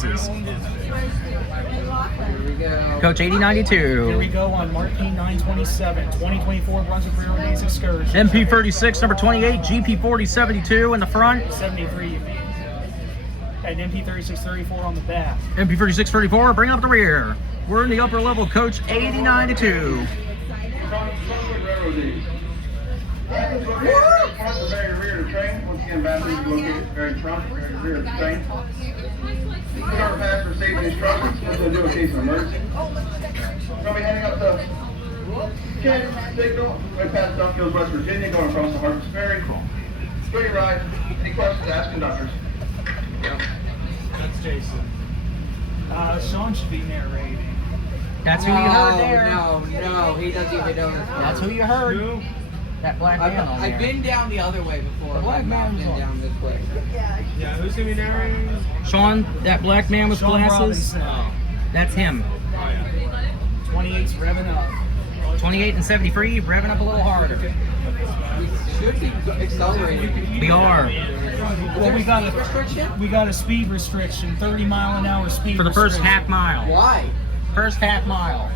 chooses. Here we go. Coach 8092. Here we go on MARC 927, 2024 Brunswick Railroad Days excursion. MP36 number 28, GP4072 in the front. 73, you mean. And MP36 34 on the back. MP36 34, bring up the rear. We're in the upper level, Coach 8092. Bathrooms located at the very rear of the train. Once again, bathrooms located very front, very rear of the train. Put our pass for safety instructions. What we'll do in case of emergency. We'll be heading up the signal right past Dunfield, West Virginia, going across the Harpers Ferry. Straight right. Any questions? Ask conductors. That's Jason. Sean should be narrating. That's who you heard there. No, he doesn't even know this. That's who you heard. That black man on there. I've been down the other way before. The black man was been down this way. Yeah, who's going to be narrating? Sean, that black man with Sean glasses. Robinson. That's him. 28's revving up. 28 and 73, revving up a little harder. We should be accelerating. We are. Well, we got a speed restriction, 30-mile-an-hour speed For the first restriction. half mile. Why? First half mile.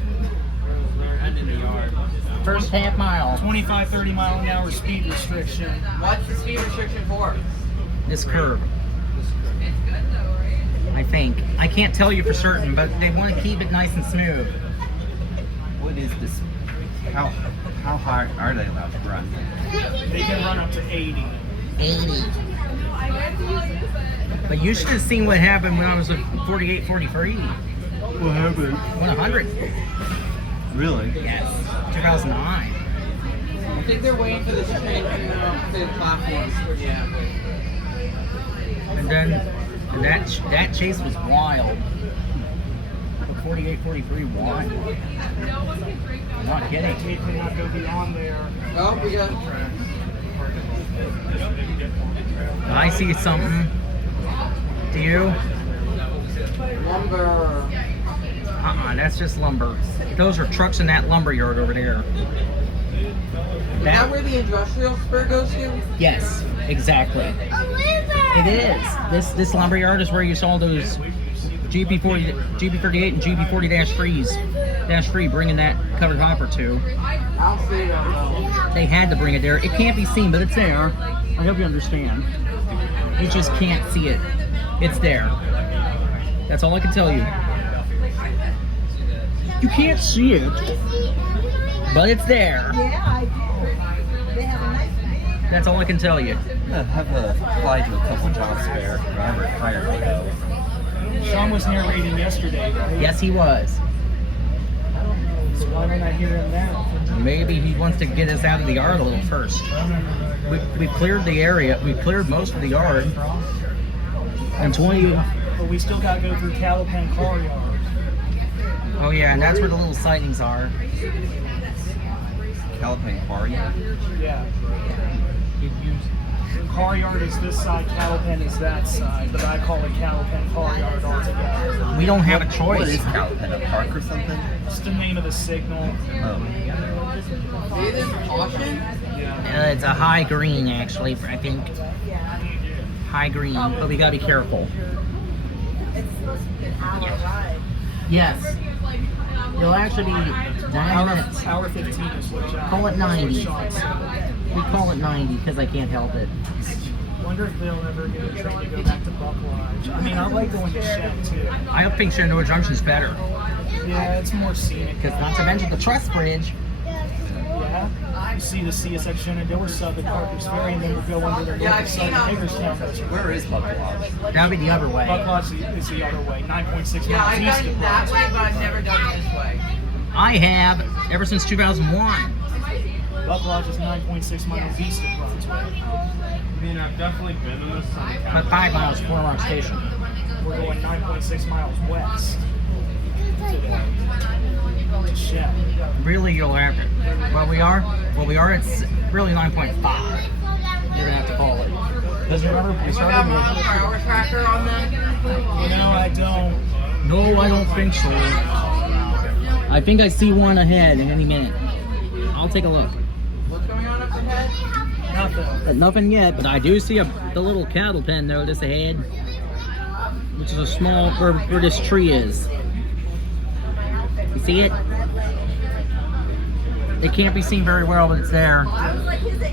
First half mile. 25, 30-mile-an-hour speed restriction. What's the speed restriction for? This curve. I think. I can't tell you for certain, but they want to keep it nice and smooth. What is this? How high are they allowed to run? They can run up to 80. 80. But you should have seen what happened when I was at 48, 43. What happened? 100. Really? Yes. 2009. I think they're waiting for this train to come up to the platform. Yeah. And then that chase was wild. The 48, 43 won. I'm not kidding. We cannot go beyond there. Oh, we got. I see something. Do you? Lumber. That's just lumber. Those are trucks in that lumber yard over there. Is that where the industrial spur goes to? Yes, exactly. It is. This lumber yard is where you saw those GP40, GP38 and GP40-3 bringing that covered hopper to. I'll see it. They had to bring it there. It can't be seen, but it's there. I hope you understand. You just can't see it. It's there. That's all I can tell you. You can't see it, but it's there. Yeah, I do. They have a nice view. That's all I can tell you. I have applied to a couple jobs spare. I never hired me. Sean was narrating yesterday, right? Yes, he was. So why don't I hear him now? Maybe he wants to get us out of the yard a little first. We cleared the area. We cleared most of the yard. And 20. But we still got to go through Calapan Car Yard. Oh yeah, and that's where the little sightings are. Calapan Car Yard? Yeah. Car Yard is this side, Calapan is that side, but I call it Calapan Car Yard altogether. We don't have a What is choice. Calapan? A park or something? It's the name of the signal. Oh. See this caution? Yeah. It's a high green, actually. I think high green, but we gotta be careful. It's supposed to be an hour ride. Yes. It'll actually be 9 minutes. Hour 15 is what Call it 90. Sean said. We call it 90 because I can't help it. Wonder if they'll ever get a train to go back to Buck Lodge. I mean, I like going to Shed too. I think Shenandoah Junction's better. Yeah, it's more scenic. Because not to mention the truss bridge. Yeah. You see the CSX Shenandoah sub at Harper's Ferry, and then we'll go under the Yeah, north I've side seen of them. Hagerstown. Where is Buck Lodge? That would be the other way. Buck Lodge is the other way, 9.6 Yeah, miles I've east done of that Buck. way, but I've never done it this way. I have ever since 2001. Buck Lodge is 9.6 miles east of Brunswick. I mean, I've definitely been in this on But 5 miles from our station. We're going 9.6 miles west today to Shed. Really, you'll have to. Well, we are. It's really 9.5. You're gonna have to call it. Because remember, we You got started a with. hour tracker on them? No, I don't. No, I don't think so. I think I see one ahead in any minute. I'll take a look. What's going on up ahead? Nothing. Nothing yet, but I do see the little cattle pen though just ahead. which is a small where this tree is. You see it? It can't be seen very well, but it's there.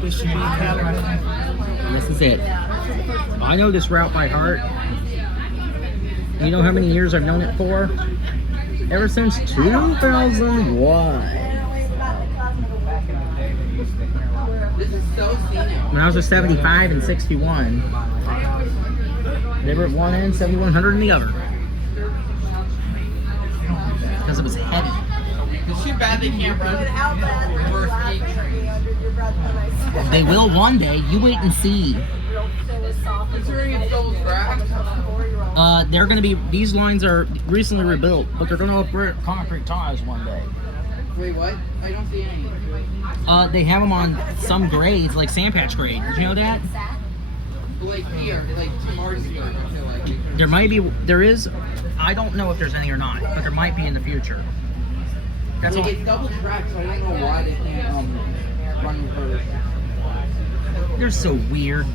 This should be cattle pen. This is it. I know this route by heart. You know how many years I've known it for? Ever since 2001. This is so scenic. When I was at 75 and 61. They were at one end, 7100 in the other. Because it was heavy. It's too bad they can't run reverse gate trains. They will one day. You wait and see. Considering it's double track. They're going to be, these lines are recently rebuilt, but they're going to put concrete ties one day. Wait, what? I don't see any. They have them on some grades, like sandpatch grade. Did you know that? Like here, like to MARC here, I feel like. There might be, there is, I don't know if there's any or not, but there might be in the future. That's Like all. it's double track, so I don't know why they can't run reverse. They're so weird.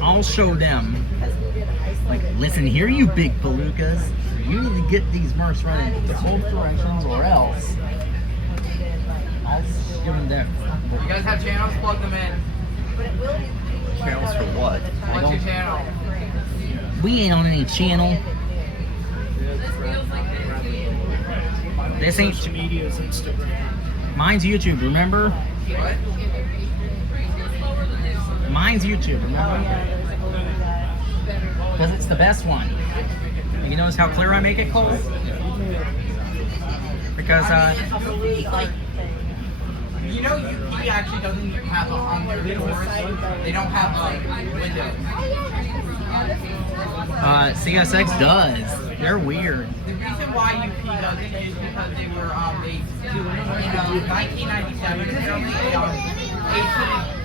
I'll show them. Like, listen here, you big belugas. You need to get these MARCs running both directions or else. I'll give them that. You guys have channels? Plug them in. Channels for what? What's your channel? We ain't on any channel. This ain't. Social media is Instagram. Mine's YouTube, remember? What? Mine's YouTube, remember? Because it's the best one. And you notice how clear I make it, Cole? Because, You know, UP actually doesn't have on their doors. They don't have windows. CSX does. They're weird. The reason why UP doesn't is because they were in 1997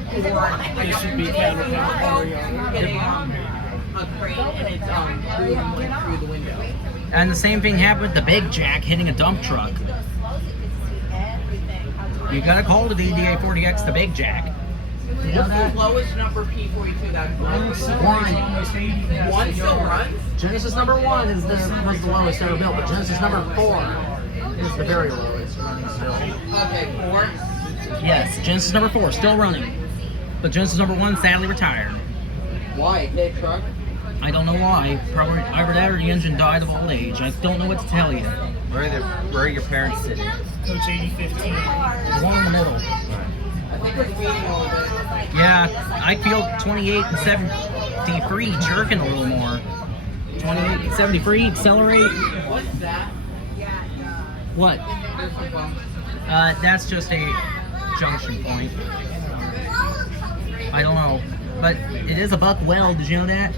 apparently This should be cattle pen car yard. hitting a crane and its boom went through the window. And the same thing happened with the Big Jack hitting a dump truck. You gotta call the DDA 40X the Big Jack. You know What's that? the lowest number P42 that's One. One still runs? Genesis number 1 was the lowest ever built, but Genesis number 4 is the very lowest running still. Okay, 4. Yes, Genesis number 4 still running, but Genesis number 1 sadly retired. Why? Hit truck? I don't know why. Probably either that or the engine died of old age. I don't know what to tell you. Where are your parents sitting? Coach 8015. The one in the middle. I think we're speeding a little bit. Yeah, I feel 28 and 73 jerking a little more. 28 and 73, accelerate. What's that? What? There's some bumps. That's just a junction point. I don't know. But it is a buck weld, did you know that?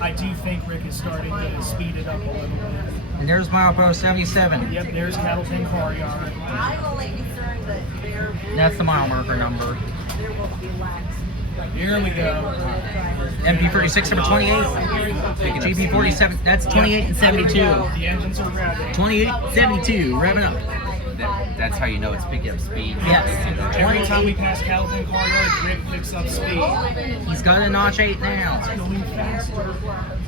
I do think Rick is starting to speed it up a little bit. And there's milepost 77. Yep, there's cattle pen car yard. I'm only concerned that there That's the mile marker number. will be lax. Here we go. MP36 number 28. GP47, that's 28 and 72. The engines are revving. 28, 72, revving up. That's how you know it's picking up speed. Yes. Every time we pass cattle pen car yard, Rick picks up speed. He's got a notch 8 now. Going faster.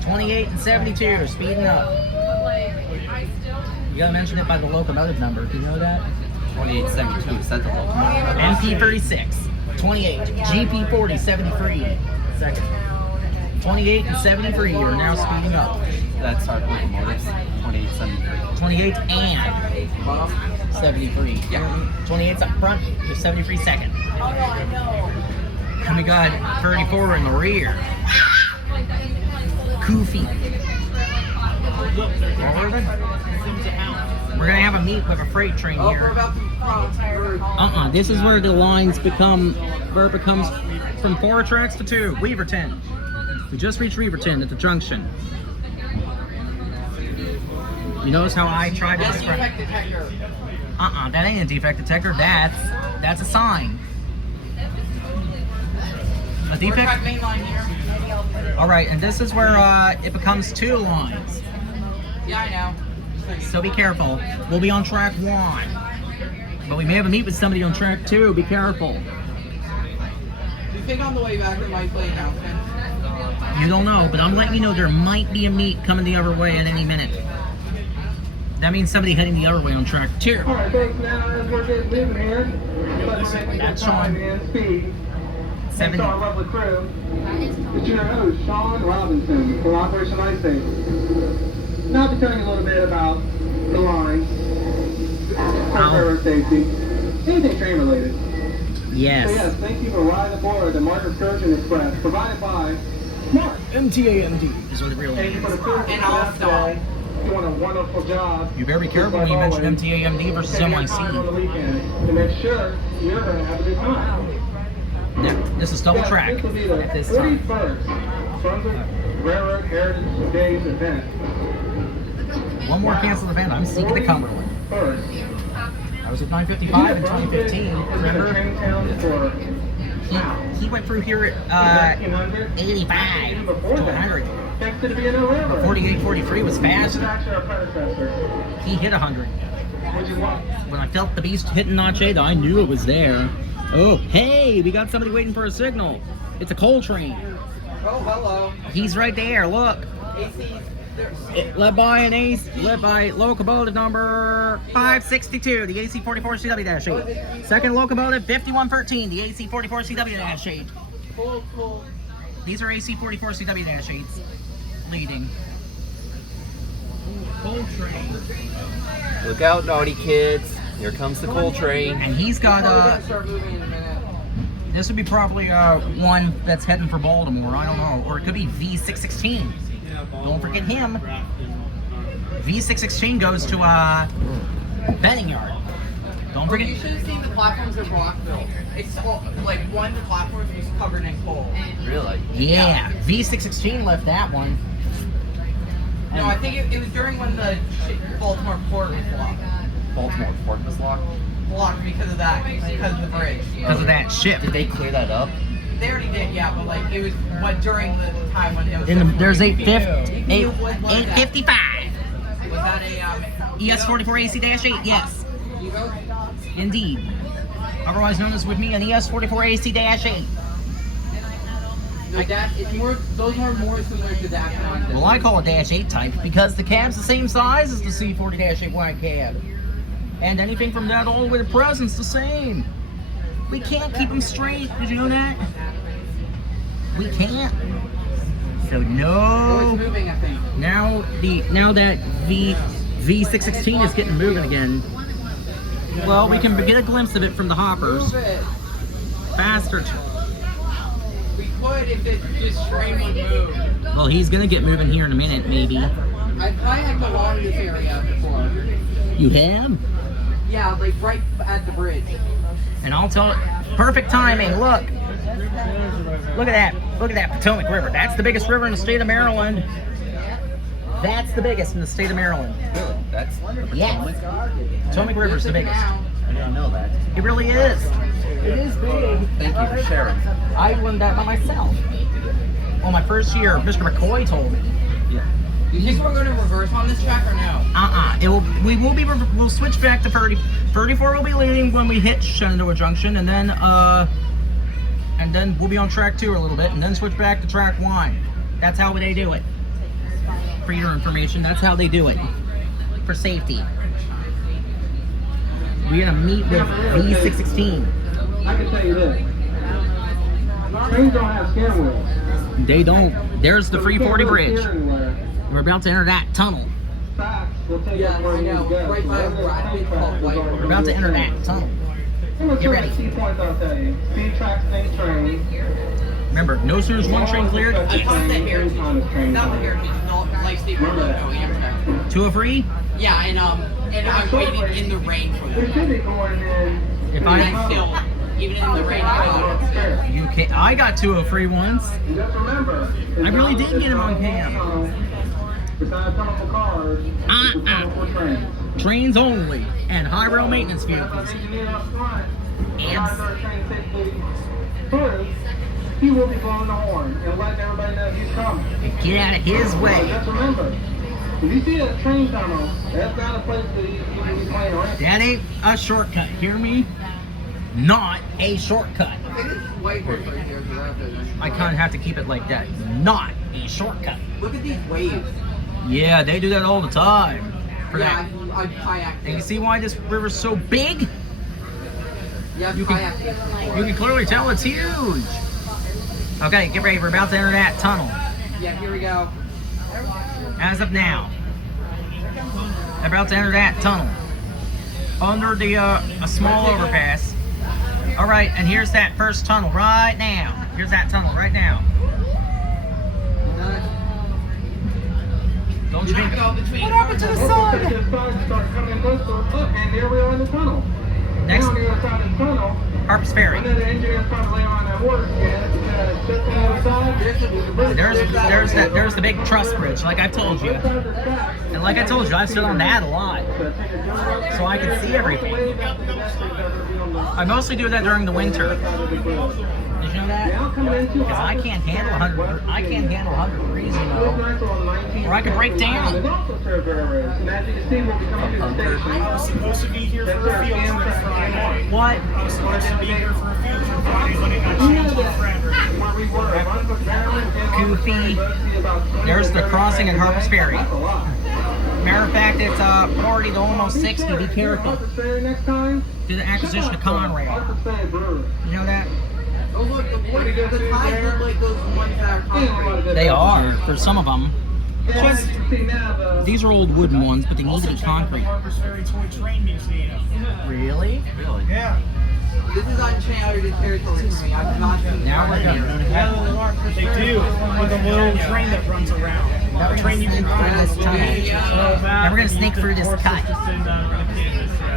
28 and 72, speeding up. You gotta mention it by the locomotive number. Do you know that? 2872, is that the locomotive? MP36, 28, GP40, 73, second. 28 and 73 are now speeding up. That's our locomotives. 2873. 28 and 73. Yeah. 28's up front, there's 73 second. And we got 34 in the rear. Goofy. We're gonna have a meet with a freight train Oh, we're here. about to This is where the lines become, where it becomes from 4 tracks to 2. Weaverton. We just reached Weaverton at the junction. You notice how I tried to Yes, describe? defect detector. That ain't a defect detector. That's a sign. A We're track defect. main line here. All right, and this is where it becomes 2 lines. Yeah, I know. So be careful. We'll be on track 1, but we may have a meet with somebody on track 2. Be careful. Do you think on the way back we might play announcement? You don't know, but I'm letting you know there might be a meet coming the other way at any minute. That means somebody heading the other way on track 2. All right, thanks. Now, as we're getting moving here, let's make That's time Sean. and speed. Thanks 70. to our lovely crew. It's your host, Sean Robinson, for Operation Ice Age. Now I'll be telling you a little bit about the line, for safety, anything train related. So Yes. yes, thank you for riding aboard the MARC Excursion Express, provided by MARC. MTAMD. Is what it really Thank you for is. the crew And for also- today. Doing a wonderful job. You better be careful when you mention MTAMD versus Taking your time on the MIC. weekend to make sure you're going to have a good time. Now, this is double Yes, track This will be the at this time. 41st Brunswick Railroad Heritage Days event. One more canceled event. I'm seeking the Cumberland. First. I was with 955 in 2015. Remember? Train town for He went through here at 1900. 85 Even to before that. 100. Thanks to the B&O Railroad. 48, 43 was This is fast. actually our predecessor. He hit 100. Which is what? When I felt the beast hitting Notch 8, I knew it was there. Oh, hey, we got somebody waiting for a signal. It's a coal train. Oh, hello. He's right there, look. Led by locomotive number 562, the AC44CW-8. Second locomotive 5113, the AC44CW-8. These are AC44CW-8s leading. Coal train. Look out, naughty kids. Here comes the coal train. And he's got Start moving in a minute. this would be probably one that's heading for Baltimore, I don't know. Or it could be V616. Don't forget him. V616 goes to Benning Yard. Don't Or you forget. should have seen the platforms are block built. It's all, like one of the platforms was covered in coal. Really? Yeah, V616 left that one. No, I think it was during when the Baltimore port was blocked. Baltimore port was locked. Blocked because of that, because of the bridge. Because of that ship. Did they clear that up? They already did, yeah, but like it was what during the time when it was. There's 855. 855. Was that a ES44AC-8, yes, Evo? indeed. Otherwise known as with me an ES44AC-8. No, that it's more. Those are more similar to that kind. Well, I call it Dash 8 type because the cab's the same size as the C40-8 wide cab. And anything from that all the way to present's the same. We can't keep them straight. Did you know that? We can't. So Oh, no. it's moving, I think. Now that V616 is getting moving again. Well, we can get a glimpse of it from the hoppers. Move it. Faster. We could if this train would move. Well, he's gonna get moving here in a minute, maybe. I have along this area before. You have? Yeah, like right at the bridge. And I'll tell it. Perfect timing. Look. Look at that. Look at that Potomac River. That's the biggest river in the state of Maryland. That's the biggest in the state of Maryland. Really? That's Yes. Potomac River's the biggest. I didn't know that. It really is. It is big. Thank you for sharing. I learned that by myself. Well, my first year, Mr. McCoy told me. Yeah. Do you think we're going to reverse on this track or no? We'll switch back to 30. 34 will be leading when we hit Shenandoah Junction, and then we'll be on track 2 a little bit, and then switch back to track 1. That's how they do it. For your information, that's how they do it. For safety. We're gonna meet with V616. I can tell you this. Trains don't have steering wheels. They don't. There's the So Free you can't 40 really bridge. steer anywhere. We're about to enter that tunnel. Facts will take Yeah, us where I you need know. to go. Right by Wherever the where I train think tracks called is White. going We're about to enter that tunnel. I'm gonna Get show ready. you the key points I'll tell you. Speed tracks ain't train. Remember, no sooner as one train cleared, I Train, thought the Heritage. train time is train Not the time. Heritage. No, like State Road Remember logo. that. Yeah. 203. Yeah, and I'm waiting in the rain for We that. should be going in. If And I- I still, even in the rain, I got it. You can I got 203 once. And just remember, I really did get him on cam. Besides tunnel for cars, it's a tunnel for trains. Trains only and high rail maintenance That's vehicles. our engineer up front. Abs- As our train safely through, he will be blowing the horn and letting everybody know he's coming. Get out of his So way. just remember, if you see a train tunnel, that's not a place that you can be playing around. That ain't a shortcut. Hear me? Not a shortcut. I think it's white horse right here. I kind of have to keep it like that. Not a shortcut. Look at these waves. Yeah, they do that all the time. For Yeah, that. I kayaked. And you see why this river's so big? Yeah, You can- kayaked. You can clearly tell it's huge. Okay, get ready. We're about to enter that tunnel. Yeah, here we go. As of now. About to enter that tunnel. Under the a small overpass. Alright, and here's that first tunnel right now. Here's that tunnel right now. Don't you think? What happened to the sun? Start coming closer. Look, and here we are in the tunnel. Next, Now on the other side of the tunnel, Harp's Ferry. I know the engineer's probably on that work. And step on the other side. There's the big truss bridge, like I told you. And like I told you, I've stood on that a lot. So I can see everything. I mostly do that during the winter. Did you know that? Because I can't handle 100 degrees, you know. Or I could break down. I was supposed to be here for a field trip Friday. What? I was supposed to be here for a field trip Friday when it got changed to forever. Goofy. There's the crossing at Harp's Ferry. Matter of fact, it's 40 to almost 60. Be careful. Do the acquisition of Conrail. You know that? Oh look, the tides look like those ones that are concrete. They are, for some of them. These are old wooden ones, but they need to be concrete. Harper's Ferry Toy Train Museum. Really? Really? Yeah. This is uncharted territory for me. I've not seen Now we're done. They do. With a little train that runs around. Now we're train you can through this tunnel. Now we're gonna sneak through this cut.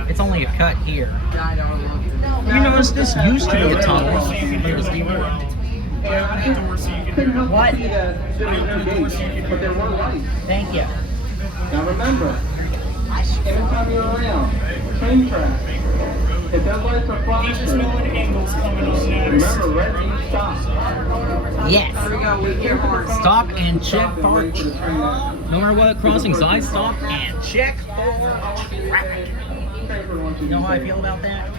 It's only a cut here. Yeah, I know. You notice this used to be a tunnel. What? But there were lights. Thank you. Now remember, anytime you're around, train tracks, if those lights are Peaches flashing, Mill and Angles coming up next. remember, red means stop. Yes. Here we go. We hear horns. Stop and check for no matter what crossings I stop and check for traffic. You know how I feel about that?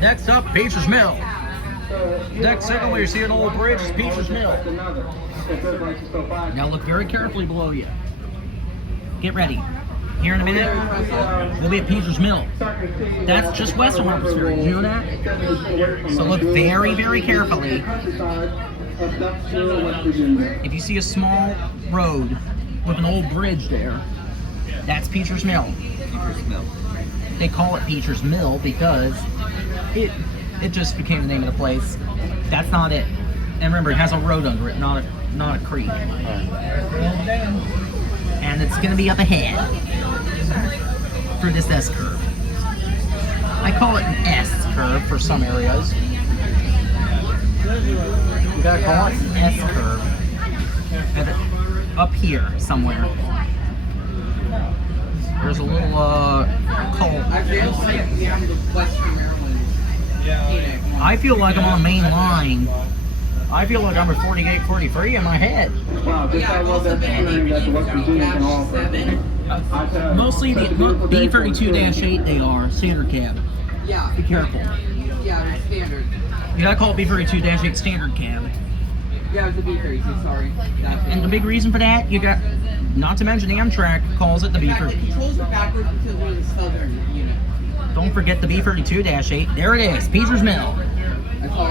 Next up, Peaches Mill. Next second where you see an old bridge is Peaches Mill. Now look very carefully below you. Get ready. Here in a minute, we'll be at Peaches Mill. That's just west of Harpers Ferry. Did you know that? So look very, very carefully. If you see a small road with an old bridge there, that's Peaches Mill. Peaches Mill. They call it Peaches Mill because it just became the name of the place. That's not it. And remember, it has a road under it, not a creek. And it's gonna be up ahead through this S curve. I call it an S curve for some areas. You gotta call it an S curve. Up here somewhere. There's a little cul. I feel like I'm on main line. I feel like I'm at 48, 43 in my head. Wow, just how well that's hearing that the West Virginia can offer. Mostly the B32-8 they are, standard cab. Yeah. Be careful. Yeah, they're standard. You gotta call it B32-8 standard cab. Yeah, it's a B36, sorry. That's it. And the big reason for that, you got, not to mention Amtrak calls it the In fact, the B32. controls are backwards because we're the southern unit. Don't forget the B32-8. There it is, Peaches Mill. That's all.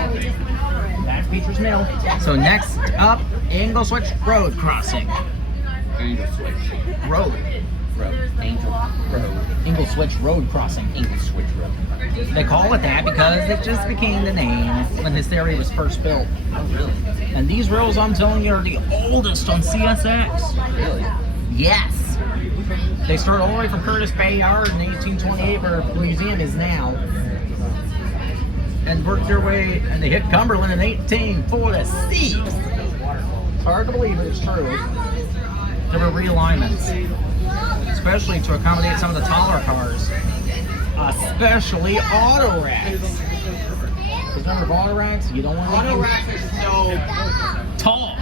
That's Peaches Mill. So next up, Angel Switch Road crossing. Angel Switch. Road. Road. Angel Road. Angel Switch Road crossing. Angel Switch Road. They call it that because it just became the name when this area was first built. Oh, really? And these rails, I'm telling you, are the oldest on CSX. Really? Yes. They started all the way from Curtis Bay Yard in 1828, where the museum is now, and worked their way, and they hit Cumberland in 1846. It's hard to believe, but it's true. There were realignments, especially to accommodate some of the taller cars, especially auto racks. Because remember auto racks? You don't want to Auto racks are so tall.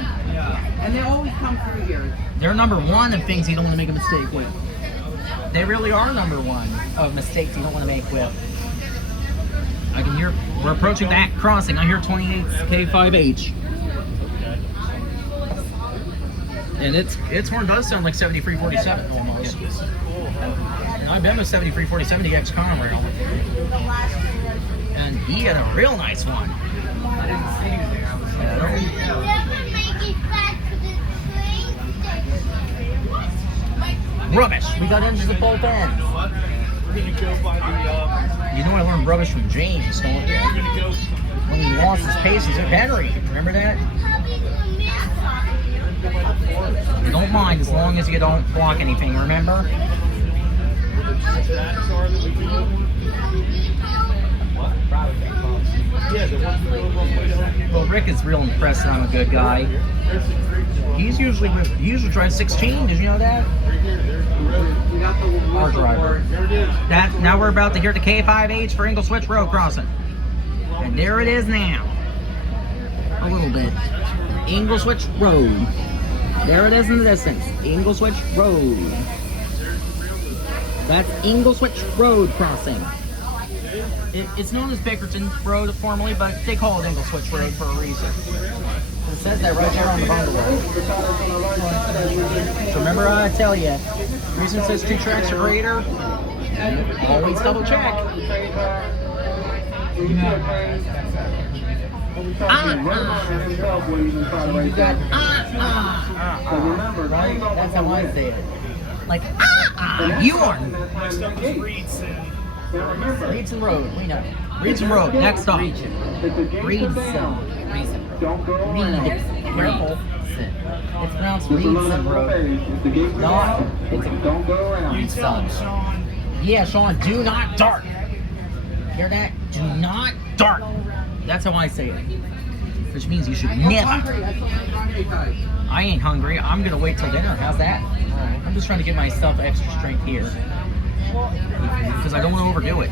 and they always come through here. They're number one of things you don't want to make a mistake with. They really are number one of mistakes you don't want to make with. I can hear, we're approaching that crossing. I hear 28K5H. And its horn does sound like 7347 almost. And I've been with 7347, the ex-Conrail. And he had a real nice one. I didn't see you there. I was Never make it back to the train station. Rubbish. We got engines at both ends. We're gonna go by the. You know I learned rubbish from James, don't you? We're gonna go. When he lost his pace, he took Henry. Remember that? You don't mind as long as you don't block anything, remember? Well, Rick is real impressed that I'm a good guy. He usually drives 16. Did you know that? Our driver. Now we're about to hear the K5H for Ingle Switch Road crossing. And there it is now. A little bit. Ingle Switch Road. There it is in the distance. Ingle Switch Road. That's Ingle Switch Road crossing. It's known as Bickerton Road formerly, but they call it Ingle Switch Road for a reason. It says that right there on the bungalow. So remember I tell you, the reason it says 2 tracks or greater, always double check. Right? That's how I say it. Like, you are. Reedson Road, we know. Reedson Road, next stop. Reedson. Reed. Careful. It's pronounced Reedson Road. Not. It's Reedson. Yeah, Sean, do not dart. Hear that? Do not dart. That's how I say it. Which means you should never. I ain't hungry. I'm gonna wait till dinner. How's that? I'm just trying to give myself extra strength here. Because I don't want to overdo it.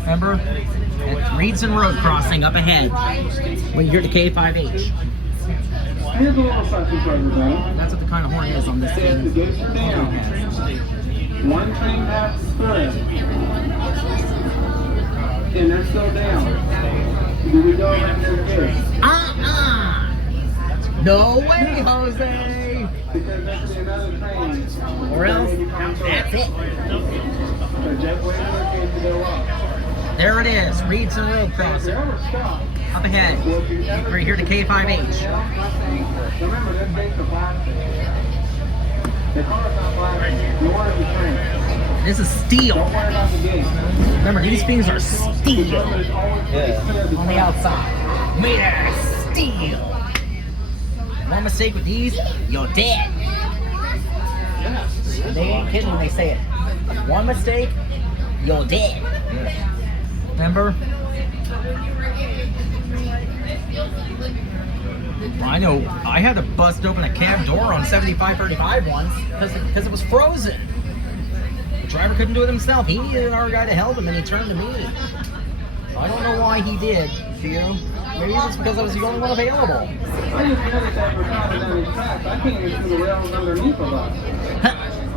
Remember? At Reedson Road crossing up ahead. When you hear the K5H. Here's a little section for everybody. That's what the kind of horn is on this thing. The gates are down. One train passes through. And they're still down. Do we go right there first? No way, Jose! Because there's another train. Or else, that's it. So just wait for the train to go up. There it is, Reedson Road If crossing. you ever stop, Up ahead. We're here to K5H. remember this gate's a plastic. The car's not plastic. You want the train. This is steel. Don't worry about the gate. Remember, these things are steel on the outside. Made out of steel. One mistake with these, you're dead. They ain't kidding when they say it. One mistake, you're dead. Remember? I know. I had to bust open a cab door on 7535 once because it was frozen. The driver couldn't do it himself. He needed another guy to help him, and he turned to me. I don't know why he did. Do you? Maybe it's because I was the only one available. I just noticed that we're driving down these tracks. I can't even see the rails underneath of us.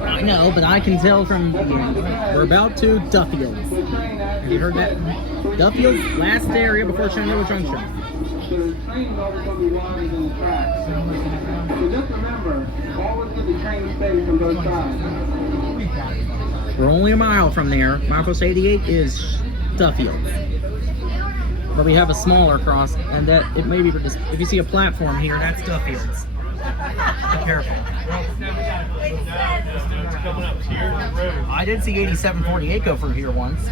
I know, but I can tell from we're about to Duffields. Have you heard that? Duffields, last area before Shenandoah Junction. So the train's always going to be wider than the tracks. So just remember, always get the train space from both sides. We're only a mile from there. Milepost 88 is Duffields. But we have a smaller cross, and that it may be for this. If you see a platform here, that's Duffields. Be careful. I did see 8748 go through here once.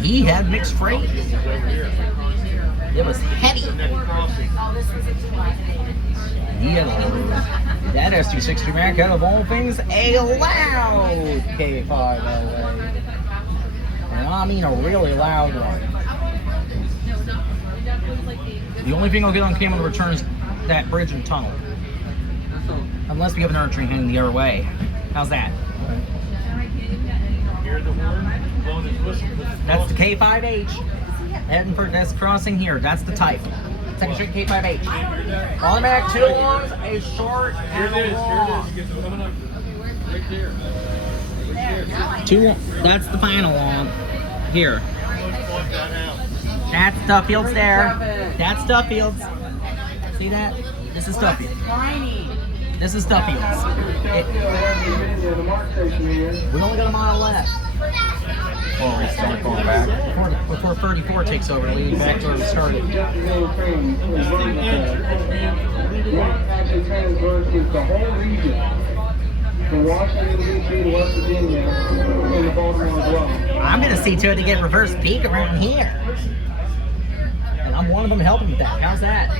He had mixed freight. It was heavy. He had that ST60 Mac had of all things a loud K5LA. And I mean a really loud one. The only thing I'll get on camera to return is that bridge and tunnel. Unless we have another train heading the other way. How's that? That's the K5H. Heading for this crossing here. That's the type. Second Street K5H. Automatic 2 longs, a short, and a long. That's the final long. Here. That's Duffields there. That's Duffields. See that? The This is Duffield. Tiny. This is Duffield. The MARC station here. We only got a mile left Before we start going back. before 34 takes over, leading back to where we started. Actually transverses the whole region from Washington, D.C. to West Virginia and the Baltimore as well. I'm gonna see to it to get reverse peak around here. And I'm one of them helping with that. How's that?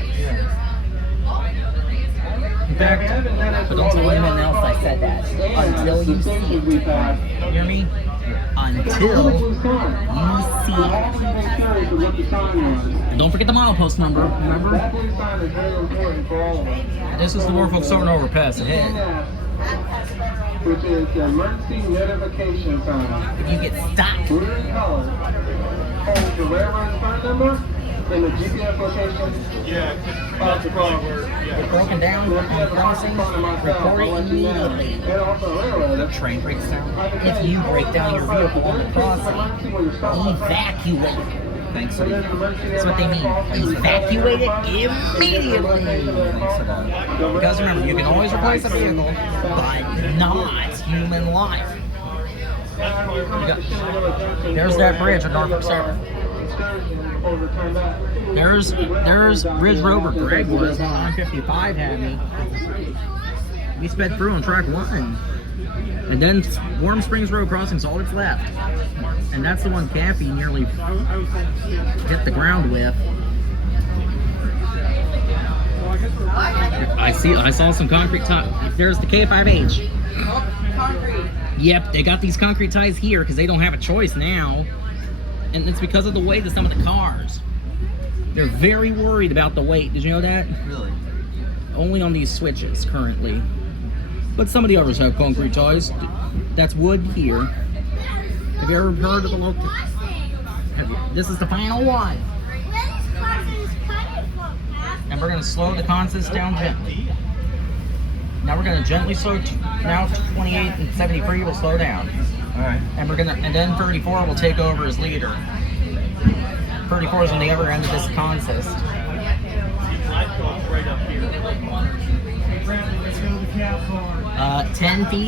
In fact, but don't tell anyone else I said that until you see it. You hear me? Until you see it. And don't forget the milepost number, remember? This is the Norfolk Southern overpass ahead. Which is the emergency notification sign. If you get stuck, Blue in color holds the railroad phone number and the GPS location of the crossing. get broken down on the crossing, report it immediately. And also railroad. The train breaks down. If you break down your vehicle on the crossing, evacuate. Thanks for that. That's what they mean. Evacuate it immediately. Thanks for that. Because remember, you can always replace a vehicle, but not human life. There's that bridge at Norfolk Southern. There's Ridge Road where Greg was when 955 had me. We sped through on track 1. And then Warm Springs Road crossing's all that's left. And that's the one Cappy nearly hit the ground with. I saw some concrete there's the K5H. Concrete. Yep, they got these concrete ties here because they don't have a choice now. And it's because of the weight of some of the cars. They're very worried about the weight. Did you know that? Really? Only on these switches currently. But some of the others have concrete ties. That's wood here. Have you ever heard of the local? This is the final one. And we're going to slow the consist down gently. Now we're going to gently slow, now 28 and 73 will slow down. Alright. And then 34 will take over as leader. 34 is on the other end of this consist. Let's go to the cab car. 10 feet.